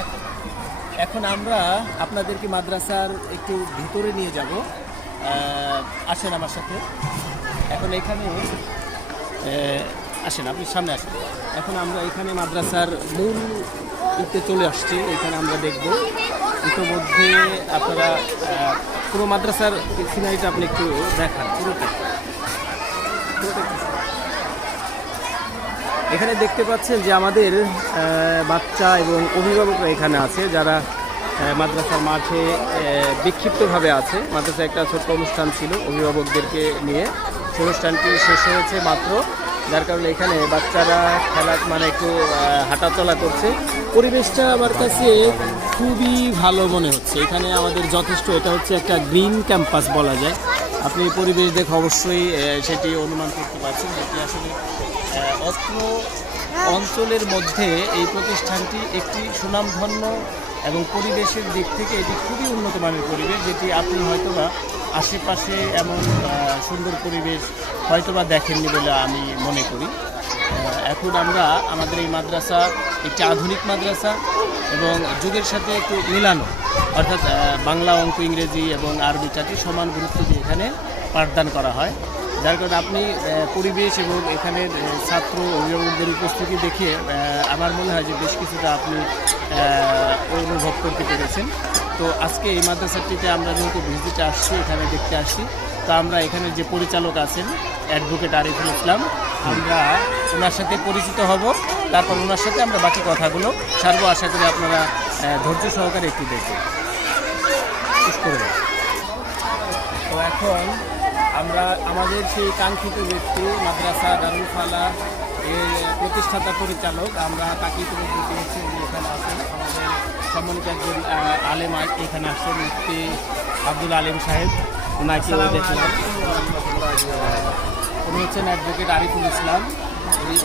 এখ- এখন আমরা আপনাদেরকে মাদ্রাসার একটু ভিতরে নিয়ে যাব। আসেন আমার সাথে। এখন এখানে আসেন, আপনি সামনে আসেন। এখন আমরা এখানে মাদ্রাসার মূল ইতে চলে আসছি। এখানে আমরা দেখব ইতিমধ্যে আপনারা পুরো মাদ্রাসার সিনারিটা আপনি একটু দেখান পুরোটা। এখানে দেখতে পাচ্ছেন যে আমাদের বাচ্চা এবং অভিভাবকরা এখানে আছে, যারা মাদ্রাসার মাঠে বিক্ষিপ্তভাবে আছে। মাদ্রাসায় একটা ছোট্ট অনুষ্ঠান ছিল অভিভাবকদেরকে নিয়ে, সেই অনুষ্ঠানটি শেষ হয়েছে মাত্র, যার কারণে এখানে বাচ্চারা খেলা মানে একটু হাঁটাচলা করছে। পরিবেশটা আমার কাছে খুবই ভালো মনে হচ্ছে। এখানে আমাদের যথেষ্ট, এটা হচ্ছে একটা গ্রিন ক্যাম্পাস বলা যায়। আপনি পরিবেশ দেখে অবশ্যই সেটি অনুমান করতে পারছেন যেটি আসলে অত্র অঞ্চলের মধ্যে এই প্রতিষ্ঠানটি একটি সুনামধন্য এবং পরিবেশের দিক থেকে এটি খুবই উন্নত মানের পরিবেশ, যেটি আপনি হয়তোবা আশেপাশে এমন সুন্দর পরিবেশ হয়তোবা দেখেননি বলে আমি মনে করি। এখন আমরা আমাদের এই মাদ্রাসা একটি আধুনিক মাদ্রাসা এবং যুগের সাথে একটু মিলানো, অর্থাৎ বাংলা, অঙ্ক, ইংরেজি এবং আরবি চারটি সমান গুরুত্ব দিয়ে এখানে পাঠদান করা হয়। যার কারণে আপনি পরিবেশ এবং এখানের ছাত্র অভিভাবকদের উপস্থিতি দেখে আমার মনে হয় যে বেশ কিছুটা আপনি অনুভব করতে পেরেছেন। তো আজকে এই মাদ্রাসাটিতে আমরা যেহেতু ভিজিটে আসছি, এখানে দেখতে আসছি, তো আমরা এখানে যে পরিচালক আছেন অ্যাডভোকেট আরিফুল ইসলাম, আমরা ওনার সাথে পরিচিত হব, তারপর ওনার সাথে আমরা বাকি কথাগুলো সারবো। আশা করি আপনারা ধৈর্য সহকারে একটু দেখবেন। তো এখন আমরা আমাদের সেই কাঙ্ক্ষিত ব্যক্তি মাদ্রাসা দারুল ফালাহ এর প্রতিষ্ঠাতা পরিচালক, আমরা তাকে ইতিমধ্যে পেয়েছি, উনি এখানে আছেন। আমাদের সম্মানিত একজন আলেম এখানে আসছেন, মুফতি আব্দুল আলিম সাহেব, ওনাকেও দেখলাম। উনি হচ্ছেন অ্যাডভোকেট আরিফুল ইসলাম, এই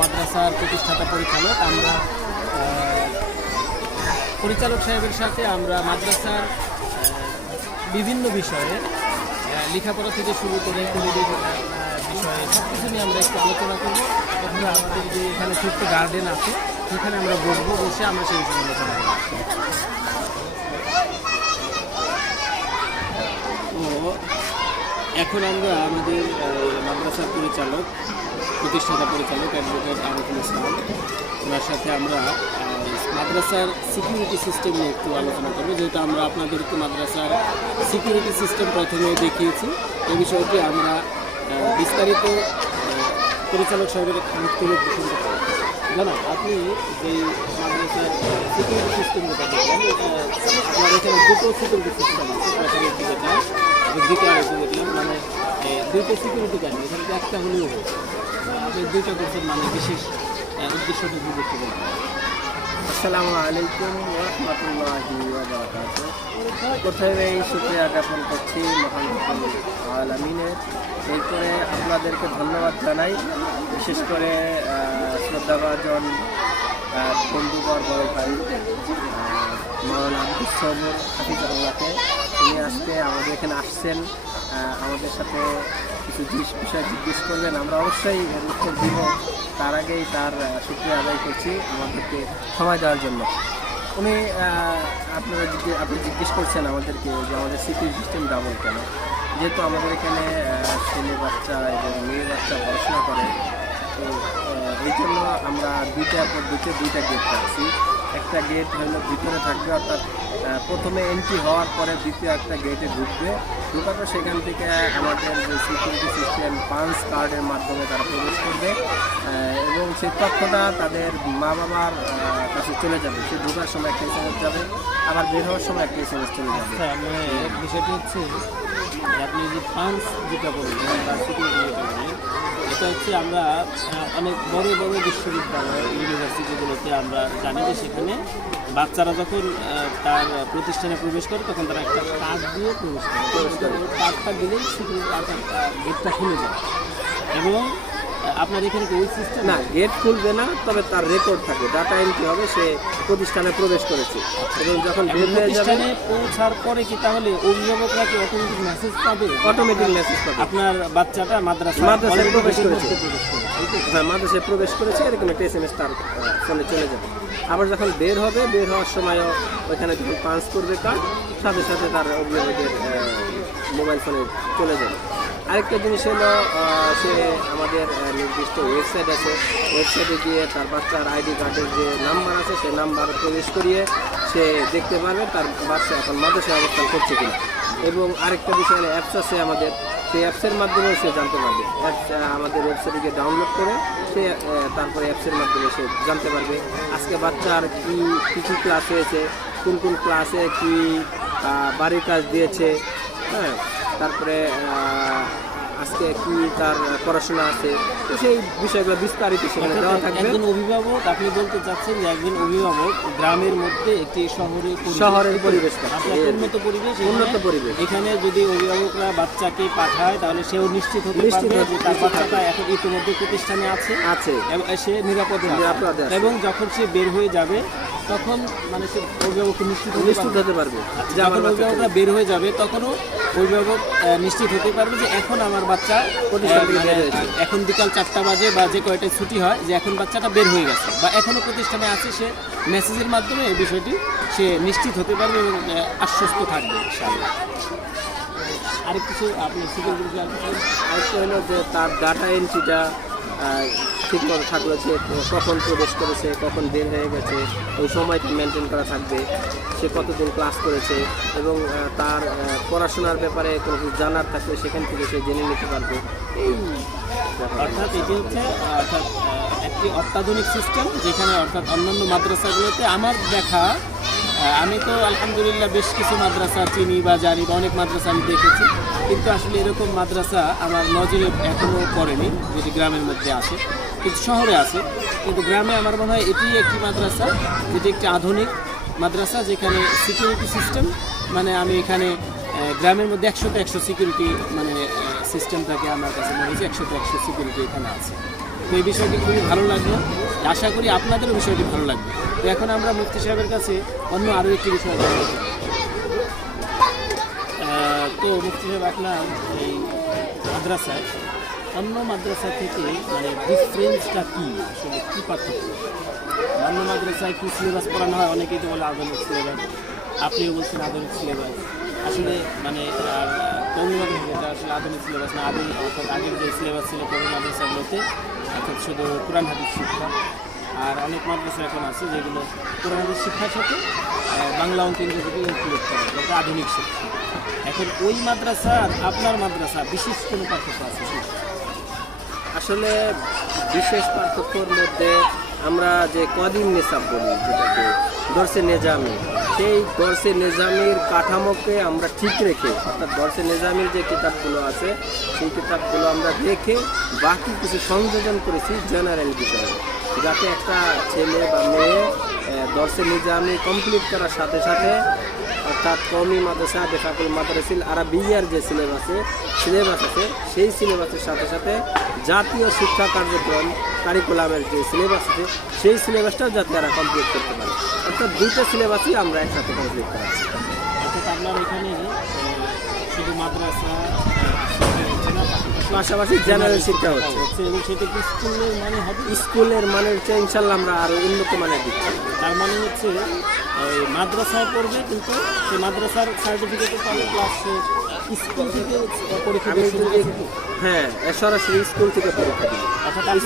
মাদ্রাসার প্রতিষ্ঠাতা পরিচালক। আমরা পরিচালক সাহেবের সাথে আমরা মাদ্রাসার বিভিন্ন বিষয়ে লেখাপড়া থেকে শুরু করে পরিবেশ বিষয়ে সব কিছু নিয়ে আমরা একটু আলোচনা করবো। প্রথমে আমাদের যে এখানে ছোট্ট গার্ডেন আছে, সেখানে আমরা বসবো, বসে আমরা সেই বিষয়ে আলোচনা করবো। তো এখন আমরা আমাদের মাদ্রাসার পরিচালক, প্রতিষ্ঠাতা পরিচালক অ্যাডভোকেট আরিফুল ইসলাম, ওনার সাথে আমরা মাদ্রাসার সিকিউরিটি সিস্টেম নিয়ে একটু আলোচনা করবো। যেহেতু আমরা আপনাদেরকে মাদ্রাসার সিকিউরিটি সিস্টেম প্রথমে দেখিয়েছি, এই বিষয়টি আমরা বিস্তারিত পরিচালক সাহেবের মুখ থেকে শুনতে পারি। জানা, আপনি যেই মাদ্রাসার সিকিউরিটি সিস্টেম যেটা দেখলাম, আপনার এখানে দুটো সিকিউরিটি সিস্টেম আছে, প্রথমে দেখলাম এবং দ্বিতীয় দেখলাম, মানে দুইটা সিকিউরিটি গার্ড, এখানে একটা হলেও আপনি দুইটা করছেন, মানে বিশেষ উদ্দেশ্যটা যদি দেখতে বলবেন। আসসালামু আলাইকুম ওয়া রাহমাতুল্লাহি ওয়া বারাকাতুহু। প্রথমেই শুকরিয়া জ্ঞাপন করছি মহান রব্বুল আলামিনের। এরপরে আপনাদেরকে ধন্যবাদ জানাই, বিশেষ করে শ্রদ্ধাভাজন বন্ধুবর বড় ভাই মাওলানা আব্দুস সবুর হাফিজাহুল্লাহকে। তিনি আজকে আমাদের এখানে আসছেন, আমাদের সাথে কিছু বিষয় জিজ্ঞেস করবেন, আমরা অবশ্যই এর উত্তর দিব। তার আগেই তার শুকরিয়া আদায় করছি আমাদেরকে সময় দেওয়ার জন্য। উনি আপনি জিজ্ঞেস করছেন আমাদেরকে যে আমাদের সিকিউরিটি সিস্টেম ডাবল কেন। যেহেতু আমাদের এখানে ছেলে বাচ্চা এবং মেয়ে বাচ্চা পড়াশোনা করে, তো এই জন্য আমরা দুইটা পদ্ধতিতে দুইটা গেট রাখছি। একটা গেট হলো ভিতরে থাকবে, অর্থাৎ প্রথমে এন্ট্রি হওয়ার পরে দ্বিতীয় একটা গেটে ঢুকবে, ঢোকার পর সেখান থেকে আমাদের যে সিকিউরিটি সিস্টেম পাঞ্চ কার্ডের মাধ্যমে তারা প্রবেশ করবে এবং সেই তথ্যটা তাদের মা বাবার কাছে চলে যাবে। সে ঢোকার সময় একটা এসএমএস যাবে, আবার বের হওয়ার সময় একটা এসএমএস চলে যাবে। মানে বিষয়টি হচ্ছে যে আপনি যে পাঞ্চ যেটা বললেন বা সিকিউরিটি যেটা বললেন, এটা হচ্ছে আমরা অনেক বড় বড় বিশ্ববিদ্যালয় ইউনিভার্সিটিগুলোতে আমরা জানি যে সেখানে বাচ্চারা যখন তার প্রতিষ্ঠানে প্রবেশ করে তখন তারা একটা কার্ড দিয়ে প্রবেশ করে। কার্ডটা দিলেই সিকিউরিটি গেটটা খুলে যায় এবং আপনার এখানে কি ওই সিস্টেম না, গেট খুলবে না, তবে তার রেকর্ড থাকবে, ডাটা এন্ট্রি হবে সে প্রতিষ্ঠানে প্রবেশ করেছে এবং যখন বের হয়ে যাবে প্রতিষ্ঠানে পৌঁছার পরে কি তাহলে অভিভাবকরা কি অটোমেটিক মেসেজ পাবে? অটোমেটিক মেসেজ পাবে আপনার বাচ্চাটা মাদ্রাসায় প্রবেশ করেছে। হ্যাঁ, মাদ্রাসায় প্রবেশ করেছে, এরকম একটা SMS তার ফোনে চলে যাবে। আবার যখন বের হবে, বের হওয়ার সময়ও ওইখানে যখন পাঞ্চ করবে কার্ড, সাথে সাথে তার অভিভাবকের মোবাইল ফোনে চলে যাবে। আরেকটা জিনিস হলো সে আমাদের নির্দিষ্ট ওয়েবসাইট আছে, ওয়েবসাইটে গিয়ে তার বাচ্চার আইডি কার্ডের যে নাম্বার আছে সেই নাম্বার প্রবেশ করিয়ে সে দেখতে পারবে তার বাচ্চা এখন মাদ্রাসায় অবস্থান করছে কিনা। এবং আরেকটা বিষয় হলো অ্যাপস আছে আমাদের, সেই অ্যাপসের মাধ্যমেও সে জানতে পারবে। অ্যাপস আমাদের ওয়েবসাইটে গিয়ে ডাউনলোড করে সে তারপরে অ্যাপসের মাধ্যমে সে জানতে পারবে আজকে বাচ্চার কী কী ক্লাস হয়েছে, কোন কোন ক্লাসে কী বাড়ির কাজ দিয়েছে, হ্যাঁ, তারপরে আজকে কি তার পড়াশোনা আছে, তো সেই বিষয়গুলো বিস্তারিত সেখানে দেওয়া থাকবে। একজন অভিভাবক, আপনি বলতে চাচ্ছেন যে একজন অভিভাবক গ্রামের মধ্যে একটি শহরের পরিবেশ উন্নত পরিবেশ, উন্নত পরিবেশ, এখানে যদি অভিভাবকরা বাচ্চাকে পাঠায় তাহলে সেও নিশ্চিত হতে পারবে যে তার বাচ্চাটা এখন ইতিমধ্যে প্রতিষ্ঠানে আছে এবং সে নিরাপদে আছে। এবং যখন সে বের হয়ে যাবে তখন মানে সে অভিভাবক নিশ্চিত হতে পারবে। যখন অভিভাবকরা বের হয়ে যাবে তখনও অভিভাবক নিশ্চিত হতে পারবে যে এখন আমার বাচ্চা এখন বিকাল 4টা বাজে বা যে কয়টায় ছুটি হয়, যে এখন বাচ্চাটা বের হয়ে গেছে বা এখনও প্রতিষ্ঠানে আছে, সে মেসেজের মাধ্যমে এই বিষয়টি সে নিশ্চিত হতে পারবে এবং আশ্বস্ত থাকবে ইনশাআল্লাহ। আরেক কিছু আপনি সিকিউরিটি আরেকটা হলো যে তার ডাটা এন্ট্রিটা ঠিকমতো থাকলে, সে কখন প্রবেশ করেছে, কখন বের হয়ে গেছে, ওই সময়টা মেনটেন করা থাকবে, সে কতদিন ক্লাস করেছে এবং তার পড়াশোনার ব্যাপারে কোনো কিছু জানার থাকলে সেখান থেকে সে জেনে নিতে পারবে। এই অর্থাৎ এটি হচ্ছে একটি অত্যাধুনিক সিস্টেম, যেখানে অর্থাৎ অন্যান্য মাদ্রাসাগুলোতে আমার দেখা, আমি তো আলহামদুলিল্লাহ বেশ কিছু মাদ্রাসা চিনি বা জানি বা অনেক মাদ্রাসা আমি দেখেছি, কিন্তু আসলে এরকম মাদ্রাসা আমার নজরে এখনও পড়েনি, যেটি গ্রামের মধ্যে আছে, কিন্তু শহরে আছে। কিন্তু গ্রামে আমার মনে হয় এটি একটি মাদ্রাসা যেটি একটি আধুনিক মাদ্রাসা, যেখানে সিকিউরিটি সিস্টেম মানে আমি এখানে গ্রামের মধ্যে 100তে 100 সিকিউরিটি মানে সিস্টেমটাকে আমার কাছে মনে হয়েছে 100তে 100 সিকিউরিটি এখানে আছে। তো এই বিষয়টি খুবই ভালো লাগলো, আশা করি আপনাদেরও বিষয়টি ভালো লাগবে। তো এখন আমরা মুফতি সাহেবের কাছে অন্য আরও একটি বিষয় জানতে চাই। তো মুফতি সাহেব, আপনার এই মাদ্রাসায় অন্য মাদ্রাসা থেকে মানে ডিফারেন্সটা কী, আসলে কী পার্থক্য? অন্য মাদ্রাসায় কী সিলেবাস পড়ানো হয়, অনেকেই তো বলে আধুনিক সিলেবাস, আপনিও বলছেন আধুনিক সিলেবাস, আসলে মানে কৌমি মাদ্রাসা আসলে আধুনিক সিলেবাস না, আধুনিক অর্থাৎ আগের যে সিলেবাস ছিল কৌমি মাদ্রাসাগুলোতে অর্থাৎ শুধু কোরআন হাদিস শিক্ষা, আর অনেক মাদ্রাসা এখন আছে যেগুলো কোরআন হাদিস শিক্ষার সাথে বাংলা অঙ্ক ইংরেজিকে ইনক্লুড করে, এটা আধুনিক শিক্ষা। এখন ওই মাদ্রাসা আর আপনার মাদ্রাসা বিশেষ কোনো পার্থক্য আছে? আসলে বিশেষ পার্থক্যর মধ্যে আমরা যে কদিম নেশাব বলি, যেটাকে দর্শে নেজামি, সেই দর্শে নেজামির কাঠামোকে আমরা ঠিক রেখে, অর্থাৎ দর্শে নেজামির যে কিতাবগুলো আছে সেই কিতাবগুলো আমরা দেখে বাকি কিছু সংযোজন করেছি জেনারেল বিষয়ে, যাতে একটা ছেলে বা মেয়ে দর্শে নিজামি কমপ্লিট করার সাথে সাথে অর্থাৎ কওমি মাদ্রাসা বেফাকুল মাদ্রাসিল আরাবিয়ার যে সিলেবাস আছে সেই সিলেবাসের সাথে সাথে জাতীয় শিক্ষা কার্যক্রম কারিকুলামের যে সিলেবাস আছে সেই সিলেবাসটাও যাতে তারা কমপ্লিট করতে পারে, অর্থাৎ দুটো সিলেবাসই আমরা একসাথে কমপ্লিট করাচ্ছি। অর্থাৎ আপনার এখানে শুধু মাদ্রাসা পাশাপাশি জেনারেল শিক্ষা হচ্ছে এবং সেটা কি স্কুলের মানে হবে? স্কুলের মানের চেয়ে ইনশাল্লাহ আমরা আরও উন্নত মানের দিচ্ছি। তার মানে হচ্ছে মাদ্রাসায় পড়বে কিন্তু সেই মাদ্রাসার সার্টিফিকেটও পাবে, প্লাস স্কুল থেকে পরীক্ষা দিবে। হ্যাঁ, সরাসরি স্কুল থেকে পরীক্ষা দিবে,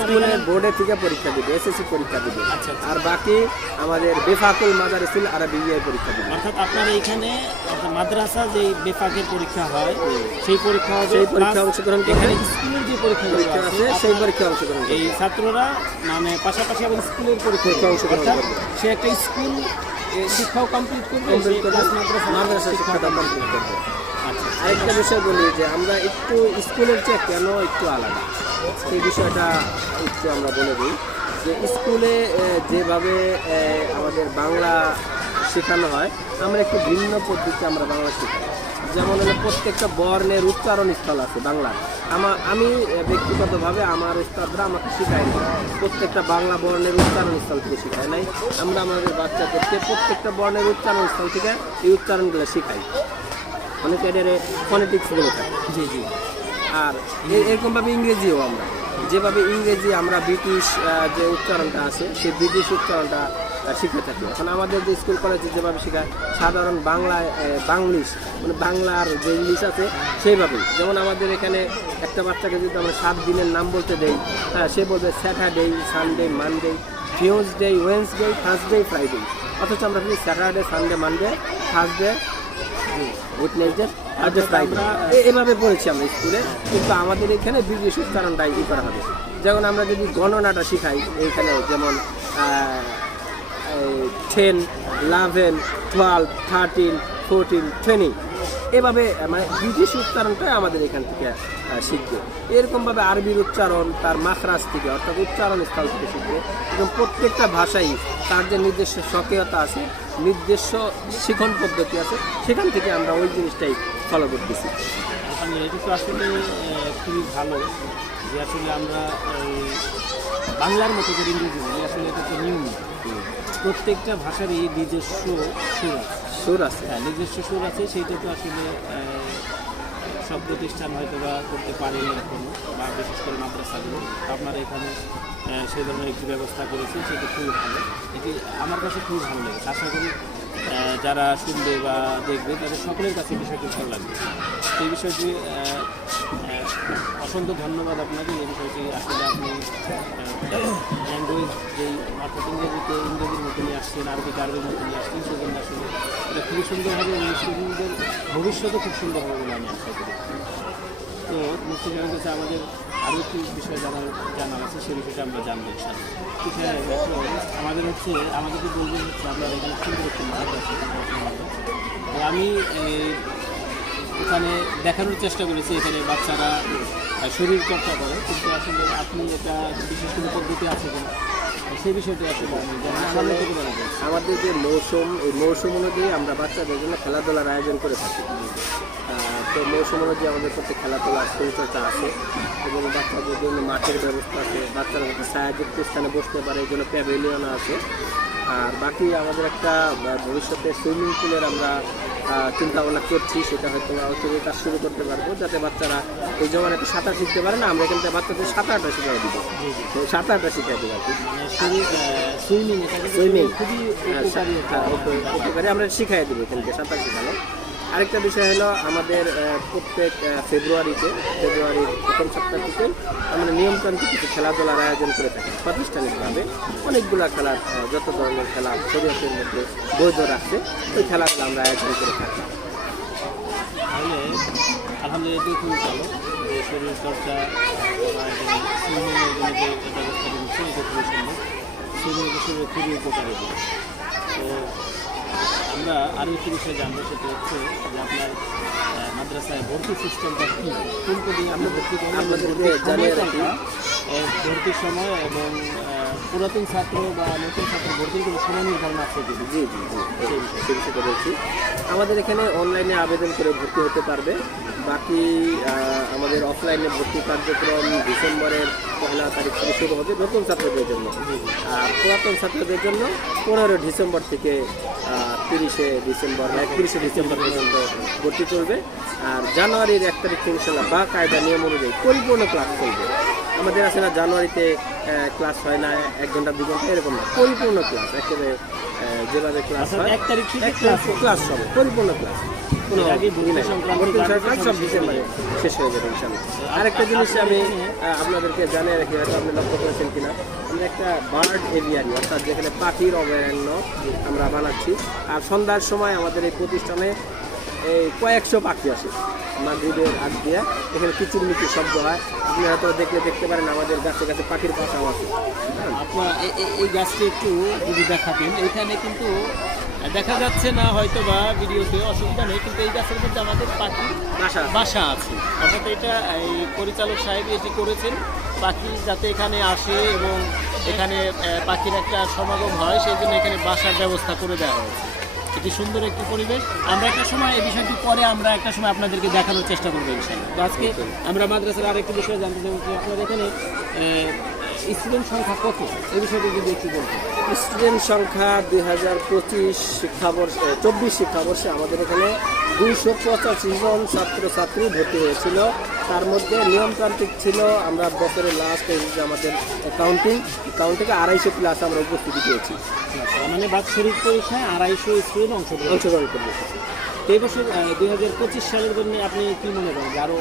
স্কুলের বোর্ডে থেকে পরীক্ষা দিবে, এসএসসি পরীক্ষা দিবে, আর বাকি আমাদের বেফাকুল মাদারিসিল আরাবিয়া পরীক্ষা দিবে। অর্থাৎ আপনার এইখানে মাদ্রাসা যে বেফাকের পরীক্ষা হয় সেই পরীক্ষা হবে, সেই পরীক্ষা অংশগ্রহণ করে স্কুলের যে পরীক্ষা আছে সেই পরীক্ষা অংশগ্রহণ এই ছাত্ররা মানে পাশাপাশি আবার স্কুলের পরীক্ষা অংশগ্রহণ করবে। সে একটা স্কুল শিক্ষাও কমপ্লিট করবে, মাদ্রাসা শিক্ষাটা কমপ্লিট করবে। আরেকটা বিষয় বলি যে আমরা একটু স্কুলের চেয়ে কেন একটু আলাদা, সেই বিষয়টা একটু আমরা বলে দিই। যে স্কুলে যেভাবে আমাদের বাংলা শেখানো হয়, আমরা একটু ভিন্ন পদ্ধতি আমরা বাংলা শেখাই। যেমন হলো প্রত্যেকটা বর্ণের উচ্চারণ স্থল আছে বাংলার। আমি ব্যক্তিগতভাবে আমার উস্তাদরা আমাকে শেখায় না, প্রত্যেকটা বাংলা বর্ণের উচ্চারণ স্থল থেকে শেখায় নাই। আমরা আমাদের বাচ্চাদেরকে প্রত্যেকটা বর্ণের উচ্চারণ স্থল থেকে এই উচ্চারণগুলো শেখাই। অনেকে এদের ফনেটিক্স বলে থাকে। জি জি। আর এরকমভাবে ইংরেজিও আমরা যেভাবে ইংরেজি আমরা ব্রিটিশ যে উচ্চারণটা আছে সেই ব্রিটিশ উচ্চারণটা শিখে থাকি। এখন আমাদের যে স্কুল কলেজে যেভাবে শেখায় সাধারণ বাংলায় বাংলিশ, মানে বাংলার যে ইংলিশ আছে সেইভাবেই। যেমন আমাদের এখানে একটা বাচ্চাকে যদি আমরা 7 দিনের নাম বলতে দেই, সে বলবে Saturday, Sunday, Monday, Tuesday, Wednesday, Thursday, Friday. অথচ আমরা শুধু Saturday, Sunday, Monday, Thursday, Wednesday, Friday এভাবে পড়েছি আমরা স্কুলে। কিন্তু আমাদের এখানে ব্রিটিশ উচ্চারণটা ই করা হবে। যেমন আমরা যদি গণনাটা শিখাই এইখানে, যেমন 10, 11, 12, 13, 14, 20 এভাবে মানে ব্রিটিশ উচ্চারণটাই আমাদের এখান থেকে শিখবে। এরকমভাবে আরবির উচ্চারণ তার মাখরাজ থেকে অর্থাৎ উচ্চারণ স্থল থেকে শিখবে। এবং প্রত্যেকটা ভাষাই তার যে নিজস্ব স্বকীয়তা আছে, নিজস্ব শিখন পদ্ধতি আছে, সেখান থেকে আমরা ওই জিনিসটাই ফলো করতেছি। এটা তো আসলে খুবই ভালো যে আসলে আমরা বাংলার মতো করে ইংরেজি বলি, আসলে এটা তো নিয়ম। প্রত্যেকটা ভাষারই নিজস্ব সুর আছে। হ্যাঁ, নিজস্ব সুর আছে। সেইটা তো আসলে সব প্রতিষ্ঠান হয়তো বা করতে পারেনি এখনো, বা বিশেষ করে মাদ্রাসাগুলো। আপনারা এখানে সেই ধরনের একটি ব্যবস্থা করেছে, সেটা খুবই ভালো। এটি আমার কাছে খুবই ভালো লেগেছে। আশা করি যারা শুনবে বা দেখবে তাদের সকলের কাছে বিষয়টি ভালো লাগবে। সেই বিষয়টি অসংখ্য ধন্যবাদ আপনাকে। এই বিষয়টি আসলে আপনি ল্যাঙ্গুয়েজ যেই অর্থাৎ ইংরেজির মতো নিয়ে আসছেন, আরবির মতো নিয়ে আসছেন, সেজন্য আসলে এটা খুবই সুন্দরভাবে স্টুডেন্টদের ভবিষ্যতে খুব সুন্দর হবে বলে আমি আশা করি। তো মুক্তি জানার কাছে আমাদের আরও একটি বিষয় জানার আছে, সেই বিষয়টা আমরা জানবো ইনশাআল্লাহ। ঠিক আছে, আমাদেরকে বলবেন হচ্ছে আপনার এখানে সুন্দর একটি মাঠ আছে। তো আমি এখানে দেখানোর চেষ্টা করেছি এখানে বাচ্চারা শরীর চর্চা করে, কিন্তু আসলে আপনি এটা বিশেষ কোনো পদ্ধতি আছে কিনা সেই বিষয়টি আসলে আমি আমাদের যে মৌসুম, এই মৌসুম অনুযায়ী আমরা বাচ্চাদের জন্য খেলাধুলার আয়োজন করে থাকি। তো মৌসুম অনুযায়ী আমাদের প্রত্যেক খেলাধুলার শরীরচর্চা আছে এবং বাচ্চাদের জন্য মাঠের ব্যবস্থা আছে, বাচ্চারা যাতে ছায়াযুক্ত স্থানে বসতে পারে এই জন্য প্যাভিলিয়ন আছে। আর বাকি আমাদের একটা ভবিষ্যতে সুইমিং পুলের আমরা চিন্তা ভাবনা করছি, সেটা হয়তো অচিরে কাজ শুরু করতে পারবো, যাতে বাচ্চারা এই যেমন একটা সাঁতার শিখতে পারে না, আমরা এখান থেকে বাচ্চাদের সাঁতারটা শিখাই দিব, সাঁতারটা শিখাই দেবো আর কি। সুইমিং খুবই উপকারী, আমরা শিখাই দেবো এখান থেকে সাঁতার শেখানো। আরেকটা বিষয় হলো আমাদের প্রত্যেক ফেব্রুয়ারির প্রথম সপ্তাহ থেকে আমরা নিয়মতান্ত্রিক কিছু খেলাধুলার আয়োজন করে থাকি প্রাতিষ্ঠানিকভাবে। অনেকগুলো খেলার যত ধরনের খেলা শরীয়তের মধ্যে বৈধ রাখছে ওই খেলাগুলো আমরা আয়োজন করে থাকি। তাহলে আলহামদুলিল্লাহ এটি খুবই ভালো যে শরীর চর্চা সুইমিংয়ের জন্য যে ব্যবস্থা দিচ্ছে, এটা খুবই সুন্দর। সুইমিংয়ের শরীরে খুবই উপকারী। তো আমরা আরও একটি বিষয় জানবো, সেটা হচ্ছে যে আপনার মাদ্রাসায় ভর্তি সিস্টেমটা কী, কোন কোন আমরা ভর্তির সময় এবং পুরাতন ছাত্র বা নতুন ছাত্র ভর্তির কোনো সময় নির্ধারণ আছে কি? জি জি জি, সেই বিষয়টা বলছি। আমাদের এখানে অনলাইনে আবেদন করে ভর্তি হতে পারবে। বাকি আমাদের অফলাইনে ভর্তি কার্যক্রম ডিসেম্বরের 1 তারিখ থেকে শুরু হবে নতুন ছাত্রদের জন্য। আর পুরাতন ছাত্রদের জন্য 15 ডিসেম্বর থেকে 31 ডিসেম্বর পর্যন্ত ভর্তি চলবে। আর জানুয়ারির 1 তারিখ থেকে ইনশাআল্লাহ বা কায়দা নিয়ম অনুযায়ী পরিপূর্ণ ক্লাস চলবে। আমাদের আছে না জানুয়ারিতে ক্লাস হয় না 1 ঘন্টা 2 ঘন্টা, এরকম না, পরিপূর্ণ ক্লাস একেবারে যেভাবে ক্লাস হয় 1 তারিখ থেকে ক্লাস হবে, পরিপূর্ণ ক্লাস। সব ডিসেম্বরে শেষ হয়ে যাবে ইনশাআল্লাহ। আরেকটা জিনিস আমি আপনাদেরকে জানিয়ে রাখি, হয়তো আপনি লক্ষ্য করেছেন কিনা, আমরা একটা বার্ড এভিয়ারি অর্থাৎ যেখানে পাখির অভয়ারণ্য আমরা বানাচ্ছি। আর সন্ধ্যার সময় আমাদের এই প্রতিষ্ঠানে এই কয়েকশো পাখি আসে মাগরিবের আগ দিয়ে, এখানে কিচিরমিচির শব্দ হয়। আপনি হয়তো দেখতে পারেন আমাদের গাছে গাছে পাখির বাসাও আছে। আপনার এই গাছটি একটু যদি দেখাতেন, এখানে কিন্তু দেখা যাচ্ছে না হয়তো বা ভিডিওতে, অসুবিধা নেই, কিন্তু এই গাছের মধ্যে আমাদের পাখির বাসা আছে। অর্থাৎ এটা এই পরিচালক সাহেব এটি করেছেন পাখি যাতে এখানে আসে এবং এখানে পাখির একটা সমাগম হয় সেই জন্য এখানে বাসার ব্যবস্থা করে দেওয়া হয়েছে। এটি সুন্দর একটি পরিবেশ। আমরা একটা সময় এই বিষয়টি পরে আমরা একটা সময় আপনাদেরকে দেখানোর চেষ্টা করবো ইনশাআল্লাহ। তো আজকে আমরা মাদ্রাসার আরেকটি বিষয় জানতে চাই যে আপনাদের এখানে স্টুডেন্ট সংখ্যা কত, এই বিষয়টি যদি একটু বলতেন। স্টুডেন্ট সংখ্যা 2025 শিক্ষাবর্ষে 24 শিক্ষাবর্ষে আমাদের এখানে 285 জন ছাত্রছাত্রী ভর্তি হয়েছিল। তার মধ্যে নিয়মতান্ত্রিক ছিল, আমরা বছরের লাস্ট আমাদের কাউন্টিং থেকে 250 প্লাস আমরা উপস্থিতি পেয়েছি। মানে বাৎসরিক পরীক্ষায় 250 স্টুডেন্ট অংশগ্রহণ করবে। এই বছর 2025 সালের জন্য আপনি কি মনে করেন যে আরও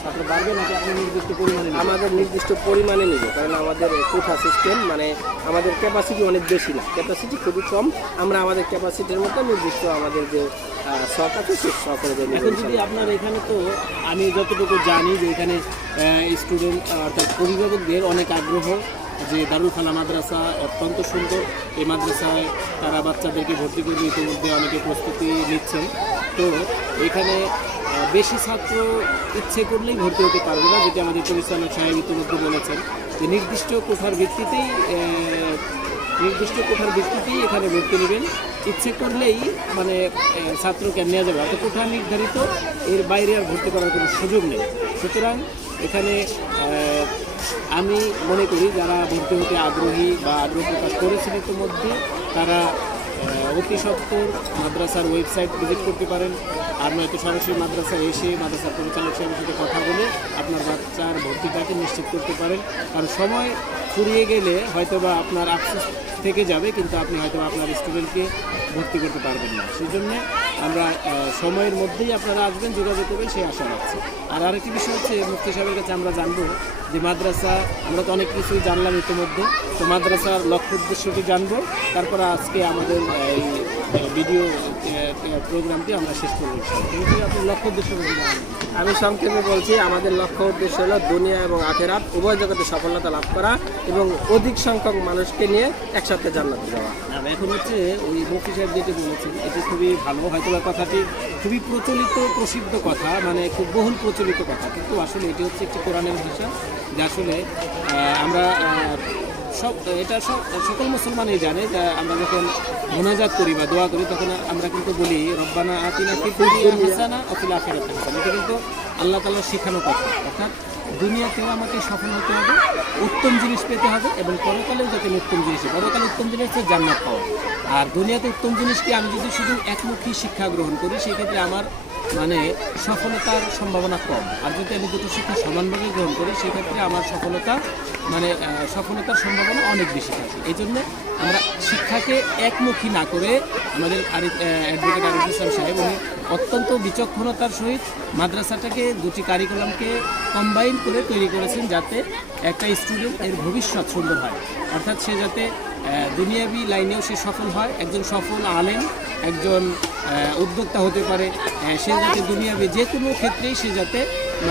ছাত্র বাড়বে নাকি আপনি নির্দিষ্ট পরিমাণে নেবেন? আমাদের নির্দিষ্ট পরিমাণে নিব, কারণ আমাদের কোঠা সিস্টেম, মানে আমাদের ক্যাপাসিটি অনেক বেশি না, ক্যাপাসিটি খুবই কম। আমরা আমাদের ক্যাপাসিটির মধ্যে নির্দিষ্ট আমাদের যে শখ আছে সেই শখের জন্য। এখন যদি আপনার এখানে, তো আমি যতটুকু জানি যে এখানে স্টুডেন্ট অর্থাৎ অভিভাবকদের অনেক আগ্রহ যে দারুল ফালা মাদ্রাসা অত্যন্ত সুন্দর, এই মাদ্রাসায় তারা বাচ্চাদেরকে ভর্তি করবে, ইতিমধ্যে অনেকে প্রস্তুতি নিচ্ছেন। তো এখানে বেশি ছাত্র ইচ্ছে করলেই ভর্তি হতে পারবে না, যেটি আমাদের পরিচালক সাহেব ইতিমধ্যে বলেছেন যে নির্দিষ্ট কোঠার ভিত্তিতেই এখানে ভর্তি নেবেন। ইচ্ছে করলেই মানে ছাত্রকে নেওয়া যাবে, অর্থাৎ কোঠা নির্ধারিত, এর বাইরে আর ভর্তি করার কোনো সুযোগ নেই। সুতরাং এখানে আমি মনে করি যারা ভর্তি হতে আগ্রহী বা আগ্রহ প্রকাশ করেছেন ইতিমধ্যে, তারা অতি সত্বর মাদ্রাসার ওয়েবসাইট ভিজিট করতে পারেন। আর নয়তো সরাসরি মাদ্রাসায় এসে মাদ্রাসার পরিচালক সাহেবের সাথে কথা বলে আপনার বাচ্চার ভর্তিটাকে নিশ্চিত করতে পারেন। কারণ সময় ফুরিয়ে গেলে হয়তোবা আপনার আফসোস থেকে যাবে, কিন্তু আপনি হয়তো আপনার স্টুডেন্টকে ভর্তি করতে পারবেন না। সেই জন্যে আমরা সময়ের মধ্যেই আপনারা আসবেন, যোগাযোগ করবেন, সেই আশা রাখছি। আর আরেকটি বিষয় হচ্ছে, মুফতি সাহেবের কাছে আমরা জানবো যে মাদ্রাসা, আমরা তো অনেক কিছুই জানলাম ইতিমধ্যে, তো মাদ্রাসার লক্ষ্য উদ্দেশ্যটি জানবো, তারপরে আজকে আমাদের এই ভিডিও প্রোগ্রামটি আমরা শেষ করবো। কিন্তু আপনার লক্ষ্য উদ্দেশ্য আমি সংক্ষেপে বলছি, আমাদের লক্ষ্য উদ্দেশ্য হলো দুনিয়া এবং আখেরাত উভয় জগতে সফলতা লাভ করা এবং অধিক সংখ্যক মানুষকে নিয়ে একসাথে জান্নাতে যাওয়া। আর এখন হচ্ছে ওই মুফতি সাহেব যেটি বলেছেন এটি খুবই ভালো, হয়তো কথাটি খুবই প্রসিদ্ধ কথা, মানে খুব বহুল প্রচলিত কথা, কিন্তু আসলে এটি হচ্ছে একটি কোরআনের ভাষা, যা আসলে আমরা সকল মুসলমানই জানে। আমরা যখন মোনাজাত করি বা দোয়া করি তখন আমরা কিন্তু বলি রব্বানা আতিনা ফিদ দুনিয়া হাসানা ওয়া ফিল আখিরাতি হাসানা। এটা কিন্তু আল্লাহ তাআলার শেখানো কথা, অর্থাৎ দুনিয়াতেও আমাকে সফল হতে হবে, উত্তম জিনিস পেতে হবে, এবং পরকালেও যাতে উত্তম জিনিস, পরকালে উত্তম জিনিস হচ্ছে জান্নাত পাওয়া। আর দুনিয়াতে উত্তম জিনিসকে আমি যদি শুধু একমুখী শিক্ষা গ্রহণ করি, সেই ক্ষেত্রে আমার মানে সফলতার সম্ভাবনা কম। আর যদি আমি দুটো শিক্ষা সমানভাবে গ্রহণ করি, সেক্ষেত্রে আমার সফলতার সম্ভাবনা অনেক বেশি থাকে। এই জন্য আমরা শিক্ষাকে একমুখী না করে, আমাদের অ্যাডভোকেট আরিফুল ইসলাম সাহেব উনি অত্যন্ত বিচক্ষণতার সহিত মাদ্রাসাটাকে দুটি কারিকুলামকে কম্বাইন করে তৈরি করেছেন, যাতে একটা স্টুডেন্ট এর ভবিষ্যৎ সুন্দর হয়, অর্থাৎ সে যাতে দুনিয়াবি লাইনেও সে সফল হয়, একজন সফল আলেম, একজন উদ্যোক্তা হতে পারে, সে যাতে দুনিয়াবি যে কোনো ক্ষেত্রেই সে যাতে